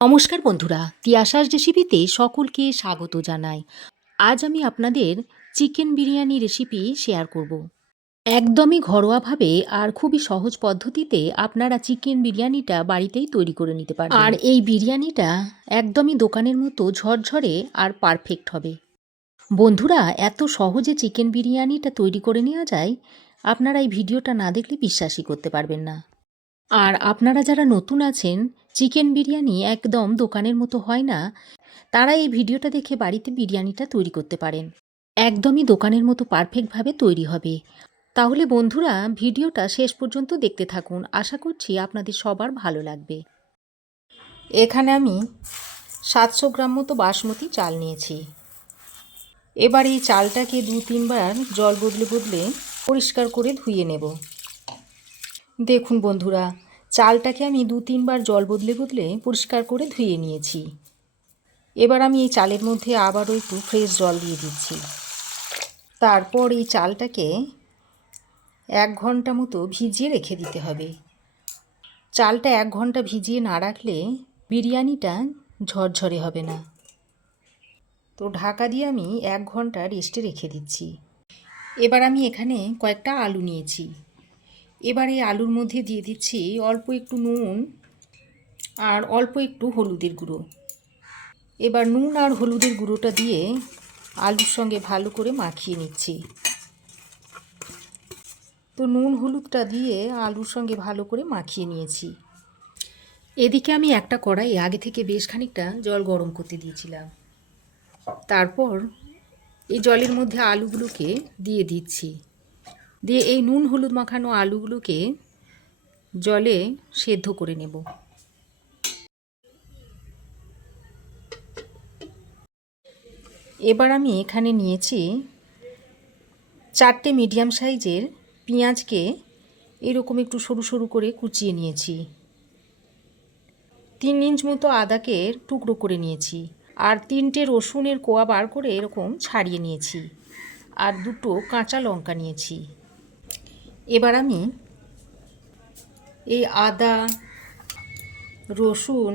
নমস্কার বন্ধুরা, তিয়াশাস রেসিপিতে সকলকে স্বাগত জানাই। আজ আমি আপনাদের চিকেন বিরিয়ানি রেসিপি শেয়ার করব। একদমই ঘরোয়াভাবে আর খুবই সহজ পদ্ধতিতে আপনারা চিকেন বিরিয়ানিটা বাড়িতেই তৈরি করে নিতে পারবেন। আর এই বিরিয়ানিটা একদমই দোকানের মতো ঝরঝরে আর পারফেক্ট হবে। বন্ধুরা, এত সহজে চিকেন বিরিয়ানিটা তৈরি করে নেওয়া যায়, আপনারা এই ভিডিওটা না দেখলে বিশ্বাসই করতে পারবেন না। আর আপনারা যারা নতুন আছেন, চিকেন বিরিয়ানি একদম দোকানের মতো হয় না, তারা এই ভিডিওটা দেখে বাড়িতে বিরিয়ানিটা তৈরি করতে পারেন। একদমই দোকানের মতো পারফেক্টভাবে তৈরি হবে। তাহলে বন্ধুরা, ভিডিওটা শেষ পর্যন্ত দেখতে থাকুন। আশা করছি আপনাদের সবার ভালো লাগবে। এখানে আমি 700 গ্রাম মতো বাসমতি চাল নিয়েছি। এবার এই চালটাকে 2-3 বার জল বদলে বদলে পরিষ্কার করে ধুয়ে নেব। দেখুন বন্ধুরা, চালটাকে আমি 2-3 বার জল বদলে বদলে পরিষ্কার করে ধুয়ে নিয়েছি। এবার আমি এই চালের মধ্যে আবারও একটু ফ্রেশ জল দিয়ে দিচ্ছি। তারপর এই চালটাকে 1 ঘন্টা মতো ভিজিয়ে রেখে দিতে হবে। চালটা 1 ঘন্টা ভিজিয়ে না রাখলে বিরিয়ানিটা ঝরঝরে হবে না। তো ঢাকা দিয়ে আমি 1 ঘন্টা রেস্টে রেখে দিচ্ছি। এবার আমি এখানে কয়েকটা আলু নিয়েছি। এবার এই আলুর মধ্যে দিয়ে দিচ্ছি অল্প একটু নুন আর অল্প একটু হলুদের গুঁড়ো। এবার নুন আর হলুদের গুঁড়োটা দিয়ে আলুর সঙ্গে ভালো করে মাখিয়ে নিচ্ছি। তো নুন হলুদটা দিয়ে আলুর সঙ্গে ভালো করে মাখিয়ে নিয়েছি। এদিকে আমি একটা কড়াইয়ে আগে থেকে বেশ খানিকটা জল গরম করতে দিয়েছিলাম। তারপর এই জলের মধ্যে আলুগুলোকে দিয়ে দিচ্ছি। দিয়ে এই নুন হলুদ মাখানো আলুগুলোকে জলে সেদ্ধ করে নেব। এবার আমি এখানে নিয়েছি 4টে মিডিয়াম সাইজের পেঁয়াজকে এরকম একটু সরু সরু করে কুচিয়ে নিয়েছি। 3 ইঞ্চ মতো আদাকে টুকরো করে নিয়েছি। আর 3টে রসুনের কোয়া বার করে এরকম ছাড়িয়ে নিয়েছি। আর 2টো কাঁচা লঙ্কা নিয়েছি। এবার আমি এই আদা, রসুন,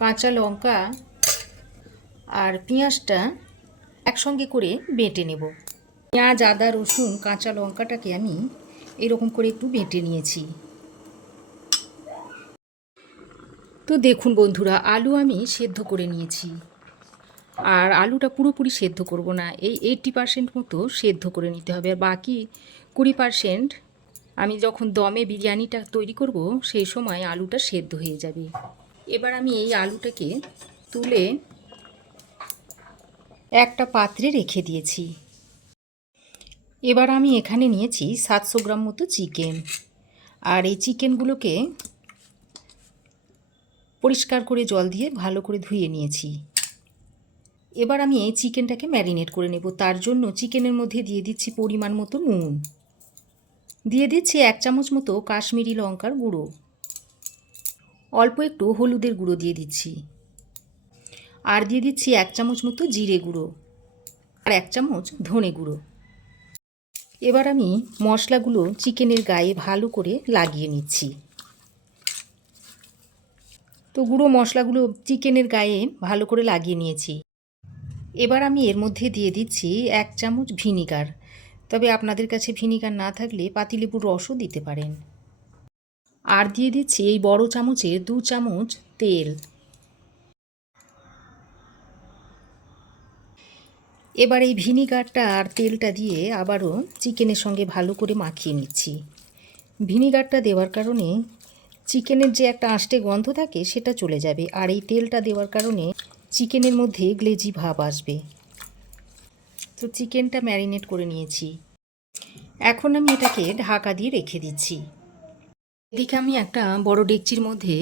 কাঁচা লঙ্কা আর পেঁয়াজটা একসঙ্গে করে বেটে নেব। পেঁয়াজ, আদা, রসুন, কাঁচা লঙ্কাটাকে আমি এরকম করে একটু বেটে নিয়েছি। তো দেখুন বন্ধুরা, আলু আমি সেদ্ধ করে নিয়েছি। আর আলুটা পুরোপুরি সেদ্ধ করব না, এই 80% মতো সেদ্ধ করে নিতে হবে। আর বাকি 20% আমি যখন দমে বিরিয়ানিটা তৈরি করব সেই সময় আলুটা সেদ্ধ হয়ে যাবে। এবার আমি এই আলুটাকে তুলে একটা পাত্রে রেখে দিয়েছি। এবার আমি এখানে নিয়েছি 700 গ্রাম মতো চিকেন। আর এই চিকেনগুলোকে পরিষ্কার করে জল দিয়ে ভালো করে ধুয়ে নিয়েছি। এবার আমি এই চিকেনটাকে ম্যারিনেট করে নেব। তার জন্য চিকেনের মধ্যে দিয়ে দিচ্ছি পরিমাণ মতো নুন, দিয়ে দিচ্ছি 1 চামচ মতো কাশ্মীরি লঙ্কার গুঁড়ো, অল্প একটু হলুদের গুঁড়ো দিয়ে দিচ্ছি, আর দিয়ে দিচ্ছি 1 চামচ মতো জিরে গুঁড়ো আর 1 চামচ ধনে গুঁড়ো। এবার আমি মশলাগুলো চিকেনের গায়ে ভালো করে লাগিয়ে নিচ্ছি। তো গুঁড়ো মশলাগুলো চিকেনের গায়ে ভালো করে লাগিয়ে নিয়েছি। এবার আমি এর মধ্যে দিয়ে দিচ্ছি 1 চামচ ভিনিগার। তবে আপনাদের কাছে ভিনিগার না থাকলে পাতিলেবুর রসও দিতে পারেন। আর দিয়ে দিচ্ছি এই বড় চামচের 2 চামচ তেল। এবার এই ভিনিগারটা আর তেলটা দিয়ে আবারও চিকেনের সঙ্গে ভালো করে মাখিয়ে নিচ্ছি। ভিনিগারটা দেওয়ার কারণে চিকেনের যে একটা আষ্টে গন্ধ থাকে সেটা চলে যাবে, আর এই তেলটা দেওয়ার কারণে চিকেনের মধ্যে গ্লেজি ভাব আসবে। তো চিকেনটা ম্যারিনেট করে নিয়েছি। এখন আমি এটাকে ঢাকা দিয়ে রেখে দিচ্ছি। এদিকে আমি একটা বড় ডেকচির মধ্যে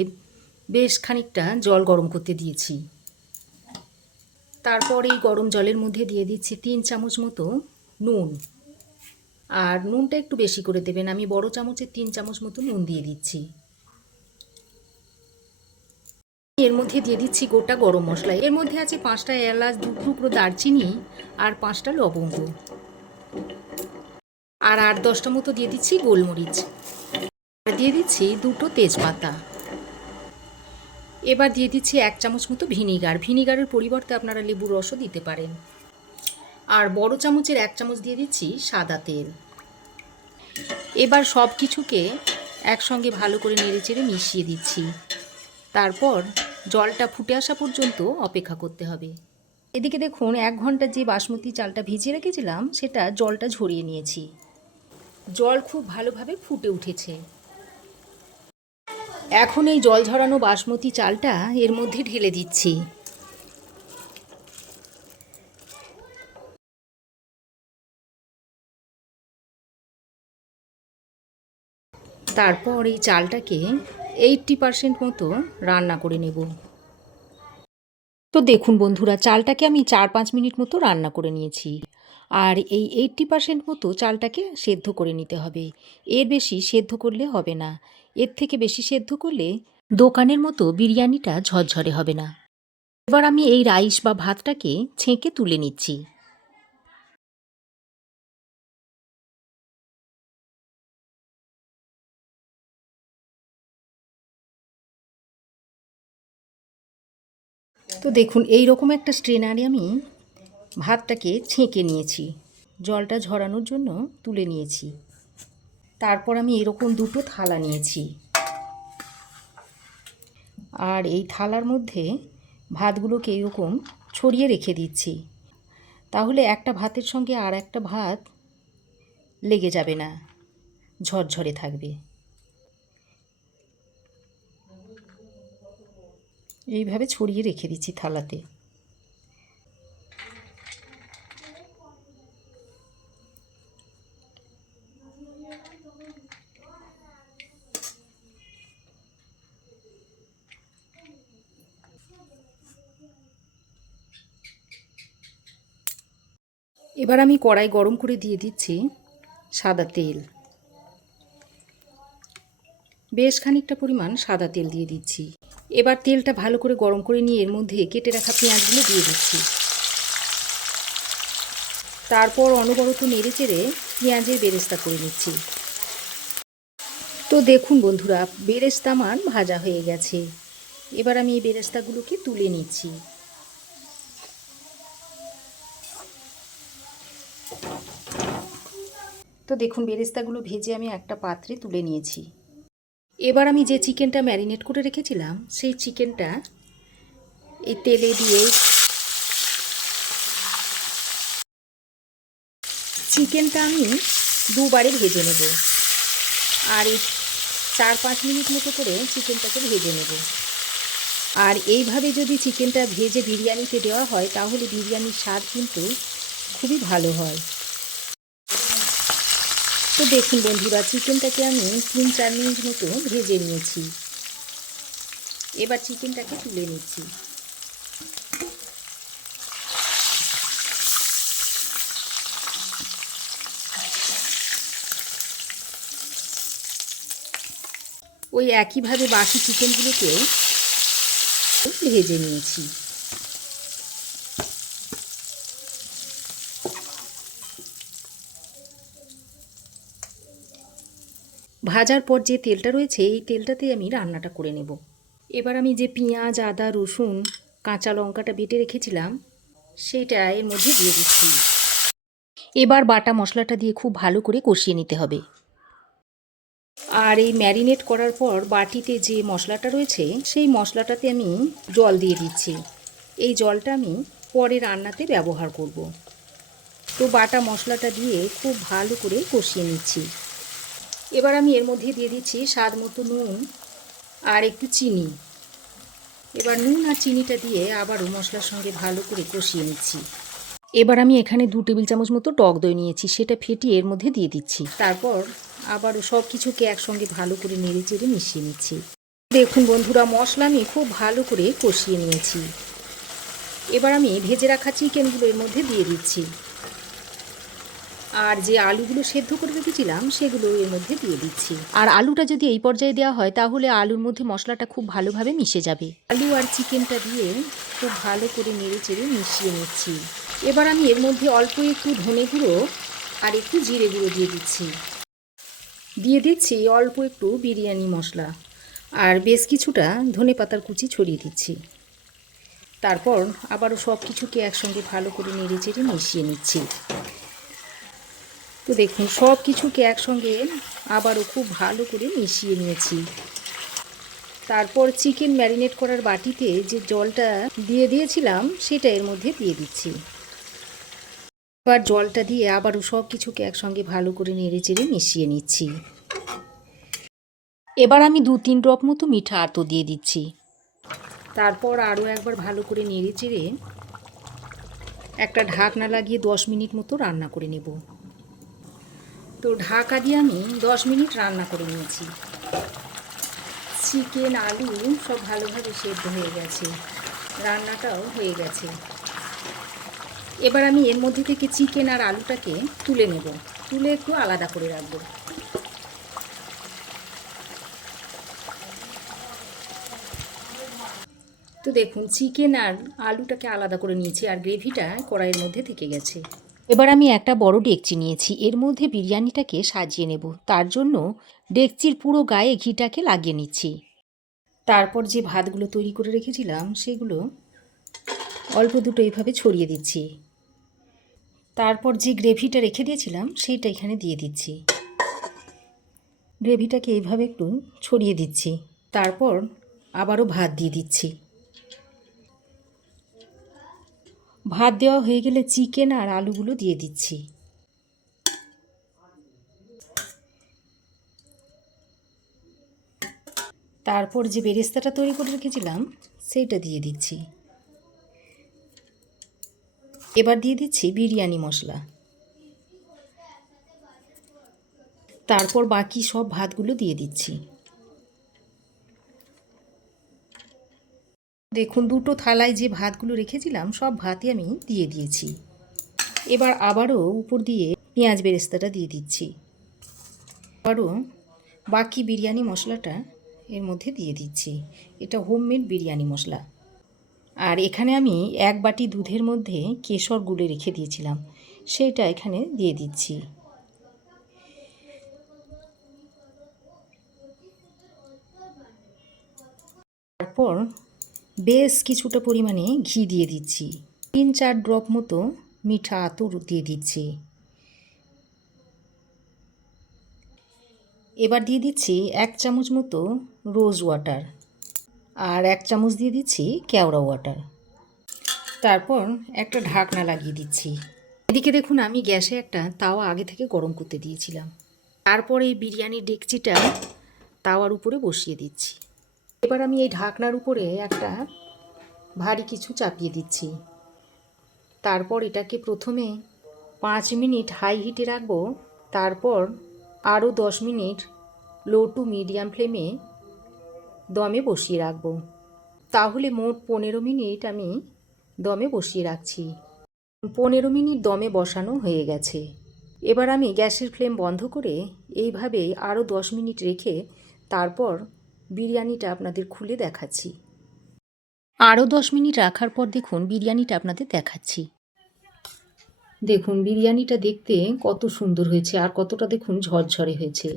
বেশ খানিকটা জল গরম করতে দিয়েছি। তারপর এই গরম জলের মধ্যে দিয়ে দিচ্ছি 3 চামচ মতো নুন। আর নুনটা একটু বেশি করে দেবেন, আমি বড় চামচের 3 চামচ মতো নুন দিয়ে দিচ্ছি। এর মধ্যে দিয়ে দিচ্ছি গোটা গরম মশলা। এর মধ্যে আছে 5টা এলাচ, 2 টুকরো দারচিনি আর 5টা লবঙ্গ, আর 8-10টা মতো দিয়ে দিচ্ছি গোলমরিচ। দিয়ে দিচ্ছি 2টো তেজপাতা। এবার দিয়ে দিচ্ছি 1 চামচ মতো ভিনিগার। ভিনিগারের পরিবর্তে আপনারা লেবুর রসও দিতে পারেন। আর বড় চামচের 1 চামচ দিয়ে দিচ্ছি সাদা তেল। এবার সব কিছুকে একসঙ্গে ভালো করে নেড়েচেড়ে মিশিয়ে দিচ্ছি। তারপর জলটা ফুটে আসা পর্যন্ত অপেক্ষা করতে হবে। এদিকে দেখুন 1 ঘন্টা যে বাসমতি চালটা ভিজিয়ে রেখেছিলাম সেটা জলটা ঝরিয়ে নিয়েছি। জল খুব ভালোভাবে ফুটে উঠেছে। এখন এই জল ঝরানো বাসমতি চালটা এর মধ্যে ঢেলে দিচ্ছি। তারপর এই চালটাকে 80% মতো রান্না করে নেব। তো দেখুন বন্ধুরা, চালটাকে আমি 4-5 মিনিট মতো রান্না করে নিয়েছি। আর এই 80% মতো চালটাকে সেদ্ধ করে নিতে হবে। এর বেশি সেদ্ধ করলে হবে না। এর থেকে বেশি সেদ্ধ করলে দোকানের মতো বিরিয়ানিটা ঝরঝরে হবে না। এবার আমি এই রাইস বা ভাতটাকে ছেঁকে তুলে নিচ্ছি। তো দেখুন এই রকম একটা স্ট্রেনারে আমি ভাতটাকে ছেঁকে নিয়েছি। জলটা ঝরানোর জন্য তুলে নিয়েছি। তারপর আমি এরকম 2টো থালা নিয়েছি। আর এই থালার মধ্যে ভাতগুলোকে এরকম ছড়িয়ে রেখে দিচ্ছি। তাহলে একটা ভাতের সঙ্গে আর একটা ভাত লেগে যাবে না, ঝরঝরে থাকবে। এইভাবে ছড়িয়ে রেখে দিচ্ছি থালাতে। এবার আমি কড়াই গরম করে দিয়ে দিচ্ছি সাদা তেল। বেশ খানিকটা পরিমাণ সাদা তেল দিয়ে দিচ্ছি। এবার তেলটা ভালো করে গরম করে নিয়ে এর মধ্যে কেটে রাখা পেঁয়াজগুলো দিয়ে দিচ্ছি। তারপর অনবরত নেড়েচেড়ে পেঁয়াজের বেরেস্তা করে নিচ্ছি। তো দেখুন বন্ধুরা, বেরেস্তা আমার ভাজা হয়ে গেছে। এবার আমি এই বেরেস্তাগুলোকে তুলে নিচ্ছি। তো দেখুন বেরেস্তাগুলো ভেজে আমি একটা পাত্রে তুলে নিয়েছি। এবার আমি যে চিকেনটা ম্যারিনেট করে রেখেছিলাম সেই চিকেনটা এই তেলে দিয়ে চিকেনটা আমি দুবারে ভেজে নেব। আর এই 4-5 মিনিট মতো করে চিকেনটাকে ভেজে নেব। আর এইভাবে যদি চিকেনটা ভেজে বিরিয়ানিতে দেওয়া হয় তাহলে বিরিয়ানির স্বাদ কিন্তু খুবই ভালো হয়। তো দেখুন বন্ধুরা, চিকেনটাকে আমি 3-4 মিনিট মতো ভেজে নিয়েছি। এবার চিকেনটাকে তুলে নিচ্ছি। ওই একইভাবে বাকি চিকেনগুলোকেও ভেজে নিয়েছি। ভাজার পর যে তেলটা রয়েছে এই তেলটাতেই আমি রান্নাটা করে নেব। এবার আমি যে পেঁয়াজ, আদা, রসুন, কাঁচা লঙ্কাটা বেটে রেখেছিলাম সেইটা এর মধ্যে দিয়ে দিচ্ছি। এবার বাটা মশলাটা দিয়ে খুব ভালো করে কষিয়ে নিতে হবে। আর এই ম্যারিনেট করার পর বাটিতে যে মশলাটা রয়েছে সেই মশলাটাতে আমি জল দিয়ে দিচ্ছি। এই জলটা আমি পরে রান্নাতে ব্যবহার করব। তো বাটা মশলাটা দিয়ে খুব ভালো করে কষিয়ে নিচ্ছি। এবার আমি এর মধ্যে দিয়ে দিচ্ছি স্বাদ মতো নুন আর একটু চিনি। এবার নুন আর চিনিটা দিয়ে আবারও মশলার সঙ্গে ভালো করে কষিয়ে নিচ্ছি। এবার আমি এখানে 2 টেবিল চামচ মতো টক দই নিয়েছি, সেটা ফেটিয়ে এর মধ্যে দিয়ে দিচ্ছি। তারপর আবারও সব কিছুকে একসঙ্গে ভালো করে নেড়ে চেড়ে মিশিয়ে নিচ্ছি। দেখুন বন্ধুরা, মশলা আমি খুব ভালো করে কষিয়ে নিয়েছি। এবার আমি ভেজে রাখা চিকেনগুলো এর মধ্যে দিয়ে দিচ্ছি। আর যে আলুগুলো সেদ্ধ করে রেখেছিলাম সেগুলো এর মধ্যে দিয়ে দিচ্ছি। আর আলুটা যদি এই পর্যায়ে দেওয়া হয় তাহলে আলুর মধ্যে মশলাটা খুব ভালোভাবে মিশে যাবে। আলু আর চিকেনটা দিয়ে খুব ভালো করে নেড়ে চেড়ে মিশিয়ে নিচ্ছি। এবার আমি এর মধ্যে অল্প একটু ধনে গুঁড়ো আর একটু জিরে গুঁড়ো দিয়ে দিচ্ছি। দিয়ে দিচ্ছি অল্প একটু বিরিয়ানি মশলা আর বেশ কিছুটা ধনেপাতার কুচি ছড়িয়ে দিচ্ছি। তারপর আবারও সব কিছুকে একসঙ্গে ভালো করে নেড়েচেড়ে মিশিয়ে নিচ্ছি। তো দেখুন সব কিছুকে একসঙ্গে আবারও খুব ভালো করে মিশিয়ে নিয়েছি। তারপর চিকেন ম্যারিনেট করার বাটিতে যে জলটা দিয়ে দিয়েছিলাম সেটা এর মধ্যে দিয়ে দিচ্ছি। এবার জলটা দিয়ে আবারও সব কিছুকে একসঙ্গে ভালো করে নেড়েচেড়ে মিশিয়ে নিচ্ছি। এবার আমি 2-3 ড্রপ মতো মিঠা আতর দিয়ে দিচ্ছি। তারপর আরও একবার ভালো করে নেড়েচেড়ে একটা ঢাকনা লাগিয়ে 10 মিনিট মতো রান্না করে নেব। তো ঢাকা দিয়ে আমি 10 মিনিট রান্না করে নিয়েছি। চিকেন আলু সব ভালোভাবে সেদ্ধ হয়ে গেছে, রান্নাটাও হয়ে গেছে। এবার আমি এর মধ্যে থেকে চিকেন আর আলুটাকে তুলে নেব, তুলে একটু আলাদা করে রাখবো। তো দেখুন চিকেন আর আলুটাকে আলাদা করে নিয়েছি আর গ্রেভিটা কড়াইয়ের মধ্যে থেকে গেছে। এবার আমি একটা বড় ডেকচি নিয়েছি, এর মধ্যে বিরিয়ানিটাকে সাজিয়ে নেব। তার জন্য ডেকচির পুরো গায়ে ঘিটাকে লাগিয়ে নিচ্ছি। তারপর যে ভাতগুলো তৈরি করে রেখেছিলাম সেগুলো অল্প দুটো এইভাবে ছড়িয়ে দিচ্ছি। তারপর যে গ্রেভিটা রেখে দিয়েছিলাম সেইটা এখানে দিয়ে দিচ্ছি। গ্রেভিটাকে এইভাবে একটু ছড়িয়ে দিচ্ছি। তারপর আবারও ভাত দিয়ে দিচ্ছি। ভাত দেওয়া হয়ে গেলে চিকেন আর আলুগুলো দিয়ে দিচ্ছি। তারপর যে বেরেস্তাটা তৈরি করে রেখেছিলাম সেইটা দিয়ে দিচ্ছি। এবার দিয়ে দিচ্ছি বিরিয়ানি মশলা। তারপর বাকি সব ভাতগুলো দিয়ে দিচ্ছি। দেখুন দুটো থালায় যে ভাতগুলো রেখেছিলাম সব ভাতই আমি দিয়ে দিয়েছি। এবার আবারও উপর দিয়ে পেঁয়াজ বেরেস্তাটা দিয়ে দিচ্ছি। আবারও বাকি বিরিয়ানি মশলাটা এর মধ্যে দিয়ে দিচ্ছি। এটা হোমমেড বিরিয়ানি মশলা। আর এখানে আমি 1 বাটি দুধের মধ্যে কেশর গুলে রেখে দিয়েছিলাম, সেটা এখানে দিয়ে দিচ্ছি। তারপর বেশ কিছুটা পরিমাণে ঘি দিয়ে দিচ্ছি। 3-4 ড্রপ মতো মিঠা আতর দিয়ে দিচ্ছি। এবার দিয়ে দিচ্ছি 1 চামচ মতো রোজ ওয়াটার আর 1 চামচ দিয়ে দিচ্ছি কেওড়া ওয়াটার। তারপর একটা ঢাকনা লাগিয়ে দিচ্ছি। এদিকে দেখুন আমি গ্যাসে একটা তাওয়া আগে থেকে গরম করতে দিয়েছিলাম। তারপর এই বিরিয়ানির ডেকচিটা তাওয়ার উপরে বসিয়ে দিচ্ছি। এবার আমি এই ঢাকনার উপরে একটা ভারী কিছু চাপিয়ে দিচ্ছি। তারপর এটাকে প্রথমে 5 মিনিট হাই হিটে রাখবো। তারপর আরও 10 মিনিট লো টু মিডিয়াম ফ্লেমে দমে বসিয়ে রাখবো। তাহলে মোট 15 মিনিট আমি দমে বসিয়ে রাখছি। 15 মিনিট দমে বসানো হয়ে গেছে। এবার আমি গ্যাসের ফ্লেম বন্ধ করে এইভাবে আরও 10 মিনিট রেখে তারপর বিরিয়ানিটা আপনাদের খুলে দেখাচ্ছি। আরও 10 মিনিট রাখার পর দেখুন বিরিয়ানিটা আপনাদের দেখাচ্ছি। দেখুন বিরিয়ানিটা দেখতে কত সুন্দর হয়েছে আর কতটা দেখুন ঝরঝরে হয়েছে।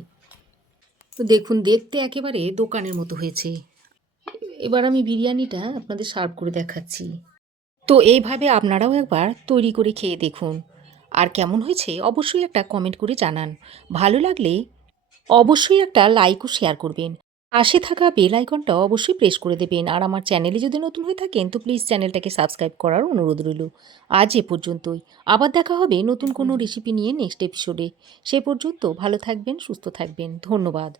তো দেখুন দেখতে একেবারে দোকানের মতো হয়েছে। এবার আমি বিরিয়ানিটা আপনাদের সার্ভ করে দেখাচ্ছি। তো এইভাবে আপনারাও একবার তৈরি করে খেয়ে দেখুন, আর কেমন হয়েছে অবশ্যই একটা কমেন্ট করে জানান। ভালো লাগলে অবশ্যই একটা লাইক ও শেয়ার করবেন। পাশে থাকা বেল আইকনটা অবশ্যই প্রেস করে দেবেন। আর আমার চ্যানেলে যদি নতুন হয়ে থাকেন তো প্লিজ চ্যানেলটাকে সাবস্ক্রাইব করার অনুরোধ রইল। আজ এ পর্যন্তই। আবার দেখা হবে নতুন কোনো রেসিপি নিয়ে নেক্সট এপিসোডে। সে পর্যন্ত ভালো থাকবেন, সুস্থ থাকবেন। ধন্যবাদ।